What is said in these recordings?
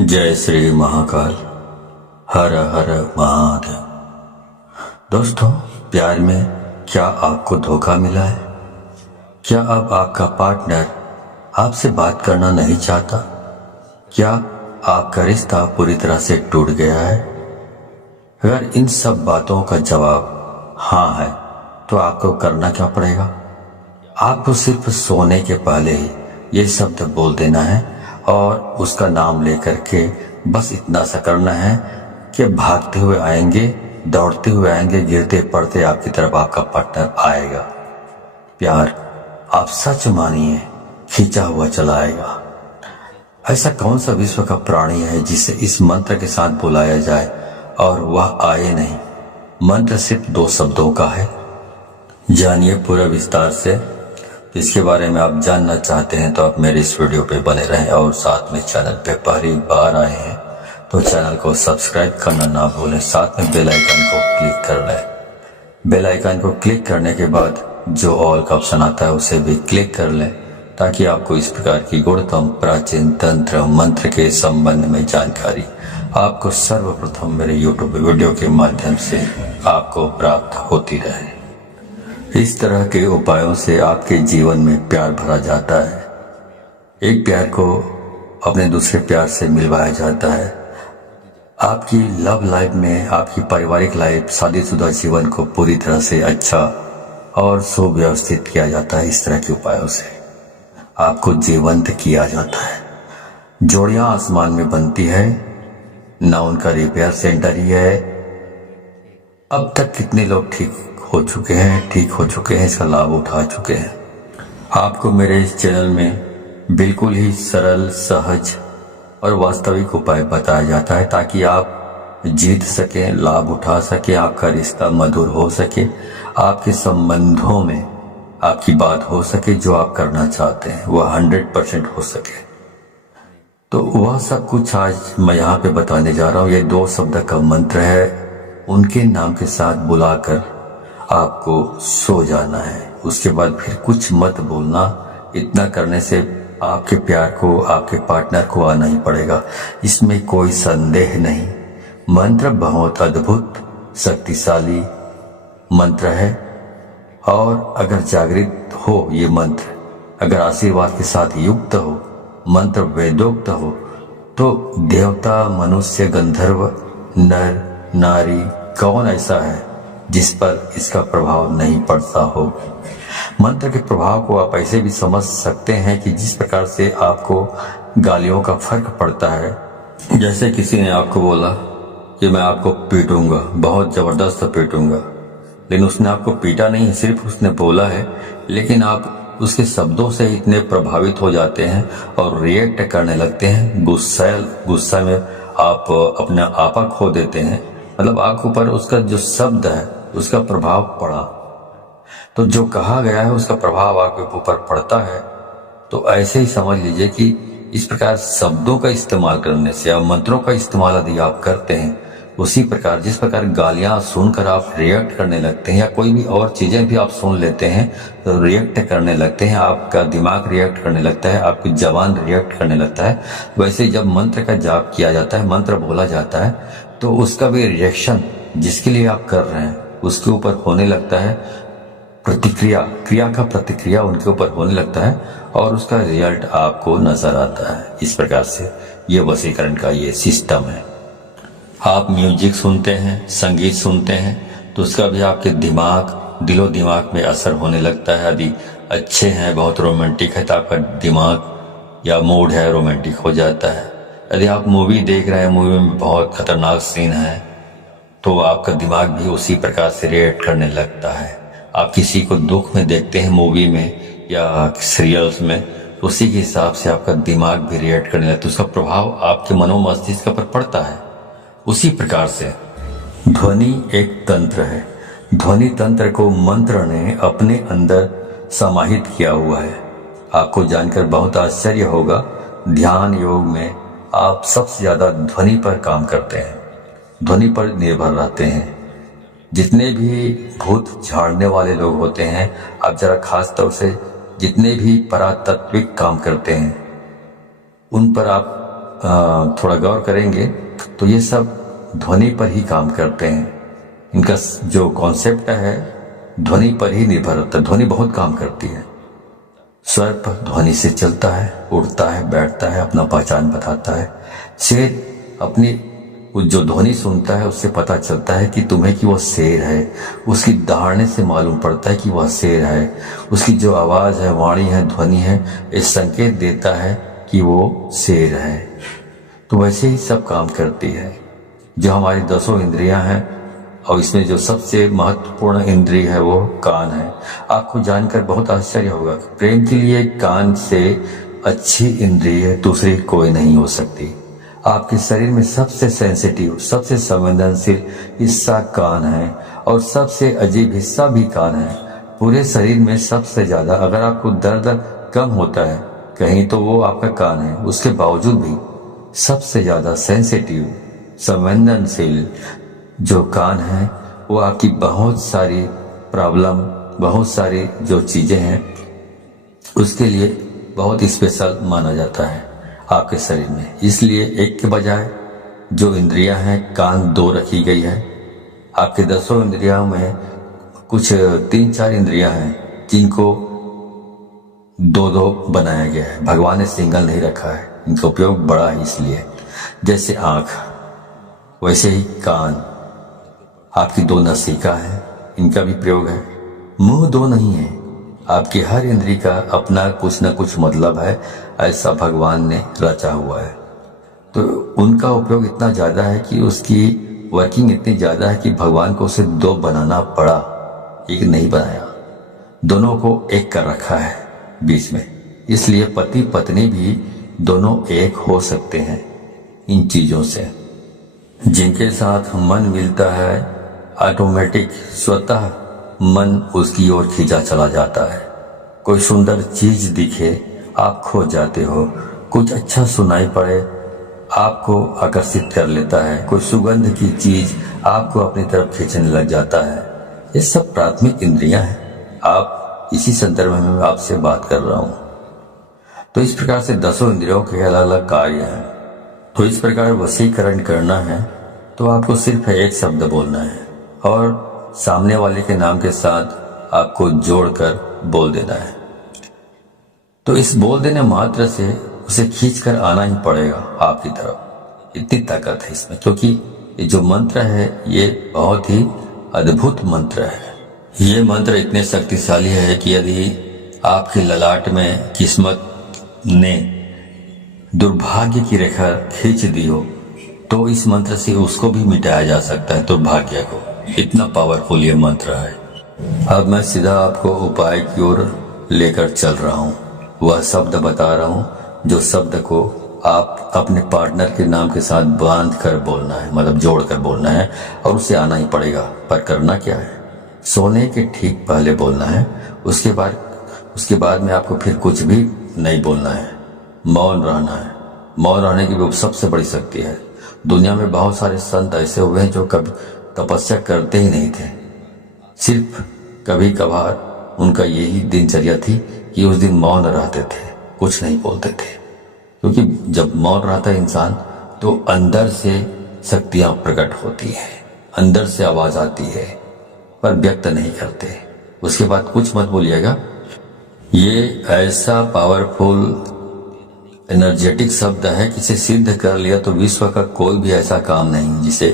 जय श्री महाकाल। हर हर महादेव। दोस्तों, प्यार में क्या आपको धोखा मिला है? क्या अब आपका पार्टनर आपसे बात करना नहीं चाहता? क्या आपका रिश्ता पूरी तरह से टूट गया है? अगर इन सब बातों का जवाब हाँ है तो आपको करना क्या पड़ेगा? आपको सिर्फ सोने के पहले ही ये शब्द बोल देना है और उसका नाम लेकर के बस इतना सा करना है कि भागते हुए आएंगे, दौड़ते हुए आएंगे, गिरते पड़ते आपकी तरफ आपका पार्टनर आएगा। प्यार आप सच मानिए खींचा हुआ चला आएगा। ऐसा कौन सा विश्व का प्राणी है जिसे इस मंत्र के साथ बुलाया जाए और वह आए नहीं? मंत्र सिर्फ 2 शब्दों का है। जानिए पूरा विस्तार से। इसके बारे में आप जानना चाहते हैं तो आप मेरे इस वीडियो पे बने रहें और साथ में चैनल पे पहली बार आए हैं तो चैनल को सब्सक्राइब करना ना भूलें। साथ में बेल आइकन को क्लिक कर लें। बेल आइकन को क्लिक करने के बाद जो ऑल का ऑप्शन आता है उसे भी क्लिक कर लें ताकि आपको इस प्रकार की गुणतम प्राचीन तंत्र मंत्र के संबंध में जानकारी आपको सर्वप्रथम मेरे यूट्यूब वीडियो के माध्यम से आपको प्राप्त होती रहे। इस तरह के उपायों से आपके जीवन में प्यार भरा जाता है। एक प्यार को अपने दूसरे प्यार से मिलवाया जाता है। आपकी लव लाइफ में, आपकी पारिवारिक लाइफ, शादीशुदा जीवन को पूरी तरह से अच्छा और सुव्यवस्थित किया जाता है। इस तरह के उपायों से आपको जीवंत किया जाता है। जोड़ियां आसमान में बनती है ना, उनका रिपेयर सेंटर ही है। अब तक कितने लोग ठीक हो चुके हैं, इसका लाभ उठा चुके हैं। आपको मेरे इस चैनल में बिल्कुल ही सरल, सहज और वास्तविक उपाय बताया जाता है ताकि आप जीत सकें, लाभ उठा सकें, आपका रिश्ता मधुर हो सके, आपके संबंधों में आपकी बात हो सके, जो आप करना चाहते हैं वह 100% हो सके। तो वह सब कुछ आज मैं यहाँ पे बताने जा रहा हूँ। ये 2 शब्द का मंत्र है। उनके नाम के साथ बुलाकर आपको सो जाना है। उसके बाद फिर कुछ मत बोलना। इतना करने से आपके प्यार को, आपके पार्टनर को आना ही पड़ेगा, इसमें कोई संदेह नहीं। मंत्र बहुत अद्भुत, शक्तिशाली मंत्र है और अगर जागृत हो ये मंत्र, अगर आशीर्वाद के साथ युक्त हो, मंत्र वेदोक्त हो, तो देवता, मनुष्य, गंधर्व, नर, नारी, कौन ऐसा है जिस पर इसका प्रभाव नहीं पड़ता हो। मंत्र के प्रभाव को आप ऐसे भी समझ सकते हैं कि जिस प्रकार से आपको गालियों का फर्क पड़ता है। जैसे किसी ने आपको बोला कि मैं आपको पीटूंगा, बहुत जबरदस्त पीटूंगा, लेकिन उसने आपको पीटा नहीं, सिर्फ उसने बोला है, लेकिन आप उसके शब्दों से इतने प्रभावित हो जाते हैं और रिएक्ट करने लगते हैं। गुस्सा में आप अपना आपा खो देते हैं। मतलब आपके ऊपर उसका जो शब्द है उसका प्रभाव पड़ा, तो जो कहा गया है उसका प्रभाव आपके ऊपर पड़ता है। तो ऐसे ही समझ लीजिए कि इस प्रकार शब्दों का इस्तेमाल करने से या मंत्रों का इस्तेमाल यदि आप करते हैं, उसी प्रकार जिस प्रकार गालियां सुनकर आप रिएक्ट करने लगते हैं या कोई भी और चीजें भी आप सुन लेते हैं तो रिएक्ट करने लगते हैं, आपका दिमाग रिएक्ट करने लगता है, आपकी जबान रिएक्ट करने लगता है। वैसे जब मंत्र का जाप किया जाता है, मंत्र बोला जाता है, तो उसका भी रिएक्शन जिसके लिए आप कर रहे हैं उसके ऊपर होने लगता है। क्रिया का प्रतिक्रिया उनके ऊपर होने लगता है और उसका रिजल्ट आपको नजर आता है। इस प्रकार से ये वशीकरण का ये सिस्टम है। आप म्यूजिक सुनते हैं, संगीत सुनते हैं, तो उसका भी आपके दिलो दिमाग में असर होने लगता है। यदि अच्छे हैं, बहुत रोमांटिक है, तो आपका दिमाग या मूड है रोमांटिक हो जाता है। यदि आप मूवी देख रहे हैं, मूवी में बहुत खतरनाक सीन है, तो आपका दिमाग भी उसी प्रकार से रिएक्ट करने लगता है। आप किसी को दुख में देखते हैं मूवी में या सीरियल्स में, तो उसी के हिसाब से आपका दिमाग भी रिएक्ट करने लगता है। उसका प्रभाव आपके मनोमस्तिष्क पर पड़ता है। उसी प्रकार से ध्वनि एक तंत्र है। ध्वनि तंत्र को मंत्र ने अपने अंदर समाहित किया हुआ है। आपको जानकर बहुत आश्चर्य होगा, ध्यान योग में आप सबसे ज्यादा ध्वनि पर काम करते हैं, ध्वनि पर निर्भर रहते हैं। जितने भी भूत झाड़ने वाले लोग होते हैं, आप जरा खास तौर से जितने भी परातात्विक काम करते हैं उन पर आप थोड़ा गौर करेंगे तो ये सब ध्वनि पर ही काम करते हैं। इनका जो कॉन्सेप्ट है ध्वनि पर ही निर्भर होता है। ध्वनि बहुत काम करती है। स्वर पर ध्वनि से चलता है, उड़ता है, बैठता है, अपना पहचान बताता है। शेर अपनी जो ध्वनि सुनता है उससे पता चलता है कि तुम्हें कि वह शेर है। उसकी दहाड़ने से मालूम पड़ता है कि वह शेर है। उसकी जो आवाज़ है, वाणी है, ध्वनि है, ये संकेत देता है कि वो शेर है। तो वैसे ही सब काम करती है। जो हमारी 10 इंद्रियां हैं और इसमें जो सबसे महत्वपूर्ण इंद्रिय है वो कान है। आपको जानकर बहुत आश्चर्य होगा, प्रेम के लिए कान से अच्छी इंद्रिय दूसरी कोई नहीं हो सकती। आपके शरीर में सबसे सेंसिटिव, सबसे संवेदनशील हिस्सा कान है और सबसे अजीब हिस्सा भी कान है। पूरे शरीर में सबसे ज्यादा अगर आपको दर्द कम होता है कहीं तो वो आपका कान है। उसके बावजूद भी सबसे ज्यादा सेंसिटिव, संवेदनशील जो कान है वो आपकी बहुत सारी प्रॉब्लम, बहुत सारी जो चीजें हैं उसके लिए बहुत स्पेशल माना जाता है आपके शरीर में। इसलिए एक के बजाय जो इंद्रियां हैं कान 2 रखी गई है। आपके 10 इंद्रियों में कुछ 3-4 इंद्रियां हैं जिनको 2-2 बनाया गया है। भगवान ने सिंगल नहीं रखा है, इनका उपयोग बड़ा है। इसलिए जैसे आंख वैसे ही कान आपकी 2 नसिका है, इनका भी प्रयोग है। मुंह 2 नहीं है। आपकी हर इंद्री का अपना कुछ न कुछ मतलब है, ऐसा भगवान ने रचा हुआ है। तो उनका उपयोग इतना ज्यादा है कि उसकी वर्किंग इतनी ज्यादा है कि भगवान को उसे 2 बनाना पड़ा, एक नहीं बनाया। दोनों को एक कर रखा है बीच में। इसलिए पति पत्नी भी दोनों एक हो सकते हैं इन चीजों से। जिनके साथ मन मिलता है ऑटोमेटिक स्वतः मन उसकी ओर खींचा चला जाता है। कोई सुंदर चीज दिखे आप खो जाते हो। कुछ अच्छा सुनाई पड़े आपको आकर्षित कर लेता है। कोई सुगंध की चीज आपको अपनी तरफ खींचने लग जाता है। ये सब प्राथमिक इंद्रियां हैं। आप इसी संदर्भ में मैं आपसे बात कर रहा हूं। तो इस प्रकार से 10 इंद्रियों के अलग अलग कार्य हैं। तो इस प्रकार वशीकरण करना है तो आपको सिर्फ एक शब्द बोलना है और सामने वाले के नाम के साथ आपको जोड़कर बोल देना है। तो इस बोल देने मात्र से उसे खींचकर आना ही पड़ेगा आपकी तरफ। इतनी ताकत है इसमें, क्योंकि ये जो मंत्र है ये बहुत ही अद्भुत मंत्र है। ये मंत्र इतने शक्तिशाली है कि यदि आपके ललाट में किस्मत ने दुर्भाग्य की रेखा खींच दी हो तो इस मंत्र से उसको भी मिटाया जा सकता है, दुर्भाग्य को। इतना पावरफुल ये मंत्र है। अब मैं सीधा आपको उपाय की ओर लेकर चल रहा हूँ। वह शब्द बता रहा हूँ जो शब्द को आप अपने पार्टनर के नाम के साथ बांध कर बोलना है, मतलब जोड़ कर बोलना है और उसे आना ही पड़ेगा। पर करना क्या है, सोने के ठीक पहले बोलना है। उसके बाद में आपको फिर कुछ भी नहीं बोलना है, मौन रहना है। मौन रहने की भी सबसे बड़ी शक्ति है। दुनिया में बहुत सारे संत ऐसे हुए हैं जो कभी तपस्या करते ही नहीं थे। सिर्फ कभी कभार उनका यही दिनचर्या थी कि उस दिन मौन रहते थे, कुछ नहीं बोलते थे। क्योंकि जब मौन रहता है इंसान तो अंदर से शक्तियां प्रकट होती हैं, अंदर से आवाज आती है, पर व्यक्त नहीं करते। उसके बाद कुछ मत बोलिएगा। ये ऐसा पावरफुल एनर्जेटिक शब्द है कि इसे सिद्ध कर लिया तो विश्व का कोई भी ऐसा काम नहीं जिसे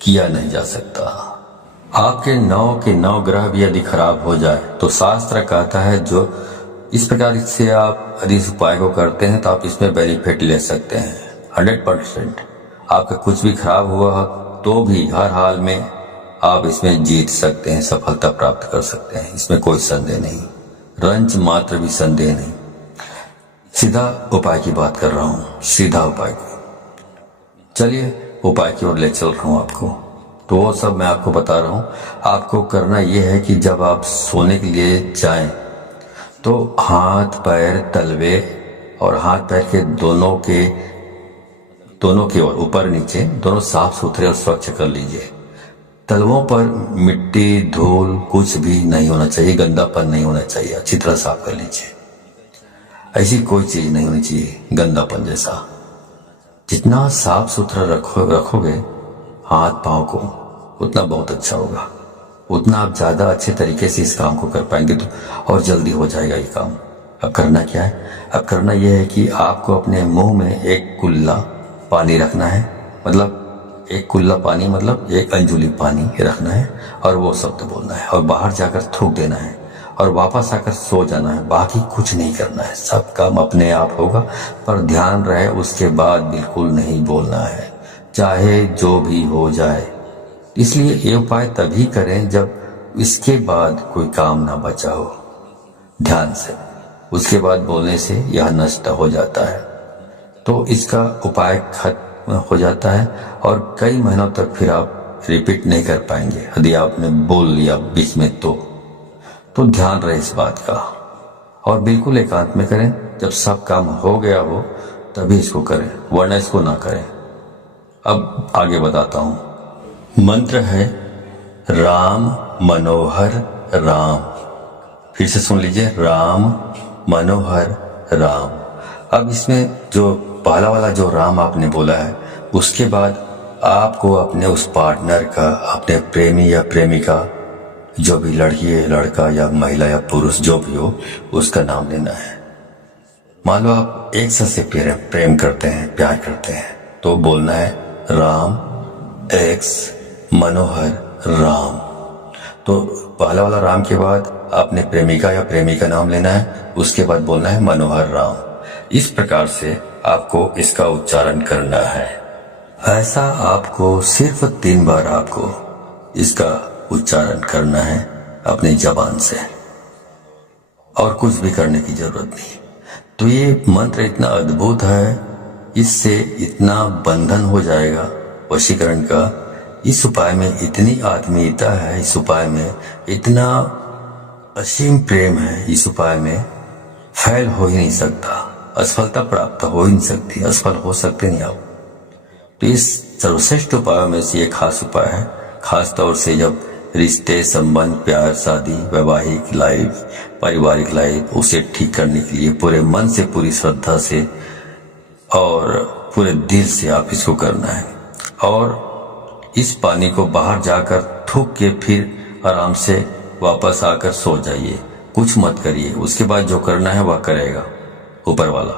किया नहीं जा सकता। आपके 9 के 9 ग्रह भी यदि खराब हो जाए तो शास्त्र कहता है जो इस प्रकार से आप यदि इस उपाय को करते हैं तो आप इसमें बेनिफिट ले सकते हैं 100%। आपका कुछ भी खराब हुआ तो भी हर हाल में आप इसमें जीत सकते हैं, सफलता प्राप्त कर सकते हैं। इसमें कोई संदेह नहीं, रंच मात्र भी संदेह नहीं। सीधा उपाय की बात कर रहा हूं, सीधा उपाय की। चलिए उपाय की ओर ले चल रहा हूं आपको। तो वो सब मैं आपको बता रहा हूं। आपको करना यह है कि जब आप सोने के लिए जाएं तो हाथ पैर तलवे और हाथ पैर के दोनों के ओर ऊपर नीचे दोनों साफ सुथरे और स्वच्छ कर लीजिए। तलवों पर मिट्टी धूल कुछ भी नहीं होना चाहिए, गंदापन नहीं होना चाहिए। अच्छी तरह साफ कर लीजिए। ऐसी कोई चीज नहीं होनी चाहिए गंदापन जैसा। जितना साफ सुथरा रखोगे हाथ पांव को, उतना बहुत अच्छा होगा, उतना आप ज़्यादा अच्छे तरीके से इस काम को कर पाएंगे तो और जल्दी हो जाएगा ये काम। अब करना क्या है? अब करना यह है कि आपको अपने मुंह में एक कुल्ला पानी रखना है, मतलब एक कुल्ला पानी मतलब एक अंजुली पानी रखना है और वो शब्द बोलना है और बाहर जाकर थूक देना है और वापस आकर सो जाना है। बाकी कुछ नहीं करना है, सब काम अपने आप होगा, पर ध्यान रहे उसके बाद बिल्कुल नहीं बोलना है, चाहे जो भी हो जाए। इसलिए ये उपाय तभी करें जब इसके बाद कोई काम ना बचा हो। ध्यान से उसके बाद बोलने से यह नष्ट हो जाता है, तो इसका उपाय खत्म हो जाता है और कई महीनों तक फिर आप रिपीट नहीं कर पाएंगे यदि आपने बोल लिया बीच में तो ध्यान रहे इस बात का और बिल्कुल एकांत में करें। जब सब काम हो गया हो तभी इसको करें, वरना इसको ना करें। अब आगे बताता हूं। मंत्र है राम मनोहर राम। फिर से सुन लीजिए, राम मनोहर राम। अब इसमें जो पहला वाला जो राम आपने बोला है, उसके बाद आपको अपने उस पार्टनर का, अपने प्रेमी या प्रेमिका, जो भी लड़की है, लड़का या महिला या पुरुष जो भी हो, उसका नाम लेना है। मान लो आप एक साथ से प्रेम करते हैं, प्यार करते हैं, तो बोलना है राम एक्स मनोहर राम। तो पहला वाला राम के बाद आपने प्रेमिका या प्रेमी का नाम लेना है, उसके बाद बोलना है मनोहर राम। इस प्रकार से आपको इसका उच्चारण करना है। ऐसा आपको सिर्फ 3 बार आपको इसका उच्चारण करना है अपनी जबान से, और कुछ भी करने की जरूरत नहीं। तो ये मंत्र इतना अद्भुत है, इससे इतना बंधन हो जाएगा वशीकरण का। इस उपाय में इतनी आत्मीयता है, इस उपाय में इतना असीम प्रेम है, इस उपाय में फैल हो ही नहीं सकता, असफलता प्राप्त हो ही नहीं सकती, असफल हो सकते नहीं आप। तो इस सर्वश्रेष्ठ उपायों में से ये खास उपाय है, खास तौर से जब रिश्ते, संबंध, प्यार, शादी, वैवाहिक लाइफ, पारिवारिक लाइफ, उसे ठीक करने के लिए पूरे मन से, पूरी श्रद्धा से और पूरे दिल से आप इसको करना है। और इस पानी को बाहर जाकर थूक के फिर आराम से वापस आकर सो जाइए, कुछ मत करिए। उसके बाद जो करना है वह करेगा ऊपर वाला,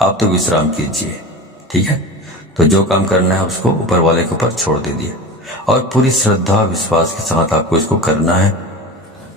आप तो विश्राम कीजिए, ठीक है। तो जो काम करना है उसको ऊपर वाले के ऊपर छोड़ दीजिए और पूरी श्रद्धा विश्वास के साथ आपको इसको करना है।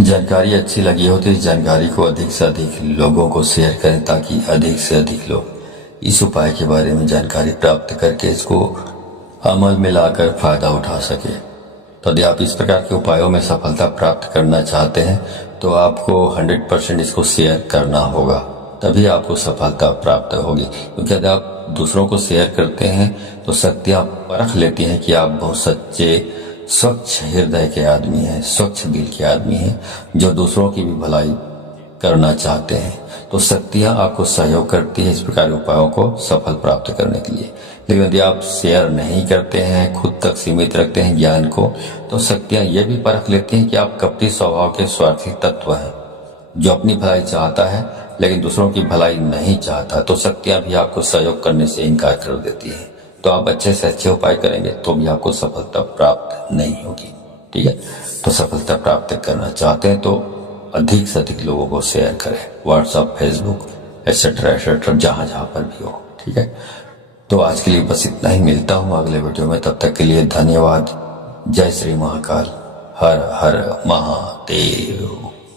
जानकारी अच्छी लगी हो तो इस जानकारी को अधिक से अधिक लोगों को शेयर करें, ताकि अधिक से अधिक लोग इस उपाय के बारे में जानकारी प्राप्त करके इसको अमल में लाकर फायदा उठा सके। तो यदि आप इस प्रकार के उपायों में सफलता प्राप्त करना चाहते हैं तो आपको 100% इसको शेयर करना होगा, तभी आपको सफलता प्राप्त होगी। क्योंकि यदि आप दूसरों को शेयर करते हैं तो शक्तियां परख लेती हैं कि आप बहुत सच्चे, स्वच्छ हृदय के आदमी हैं, स्वच्छ दिल के आदमी हैं, जो दूसरों की भी भलाई करना चाहते हैं। तो शक्तियां आपको सहयोग करती है इस प्रकार के उपायों को सफल प्राप्त करने के लिए। लेकिन यदि आप शेयर नहीं करते हैं, खुद तक सीमित रखते हैं ज्ञान को, तो शक्तियां ये भी परख लेती हैं कि आप कपटी स्वभाव के स्वार्थी तत्व हैं, जो अपनी भलाई चाहता है लेकिन दूसरों की भलाई नहीं चाहता। तो शक्तियां भी आपको सहयोग करने से इनकार कर देती है। तो आप अच्छे से अच्छे उपाय करेंगे तो भी आपको सफलता प्राप्त नहीं होगी, ठीक है। तो सफलता प्राप्त करना चाहते हैं तो अधिक से अधिक लोगों को शेयर करें, व्हाट्सएप, फेसबुक एटसेट्रा एटसेट्रा, जहां जहां पर भी हो, ठीक है। तो आज के लिए बस इतना ही, मिलता हूं अगले वीडियो में, तब तक के लिए धन्यवाद। जय श्री महाकाल, हर हर महादेव।